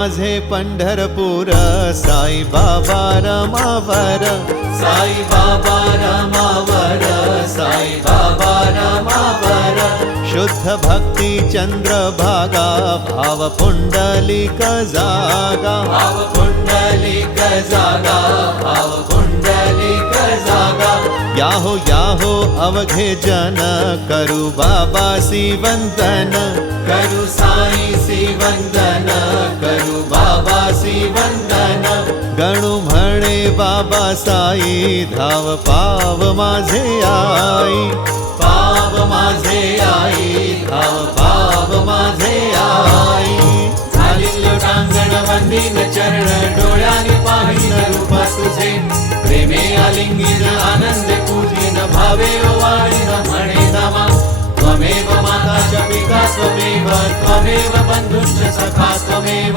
माझे पंढरपूर साई बाबा रमावर, साई बाबा रमावर, साई बाबा रमावर। शुद्ध भक्ती चंद्रभागा, भाव पुंडलिक जागा, भाव पुंडलिक जागा, भाव पुंडलिक जागा। याहो अवघे जन, करू बाबासी वंदन, करू साईसी वंदन, करू बाबासी वंदन। गणू म्हणे बाबा साई, धाव पाव माझे आई, पाव माझे आई, धाव पाव माझे आई। झाली लोटांगण वंदीन चरण, डोळ्याने पाहिन रूप तुझे। प्रेमे आलिंगीन आनंद पूजिन, भावे ओवाळीन म्हणे दामा। त्वमेव माता च पिता त्वमेव, त्वमेव बंधुश्च सखा त्वमेव।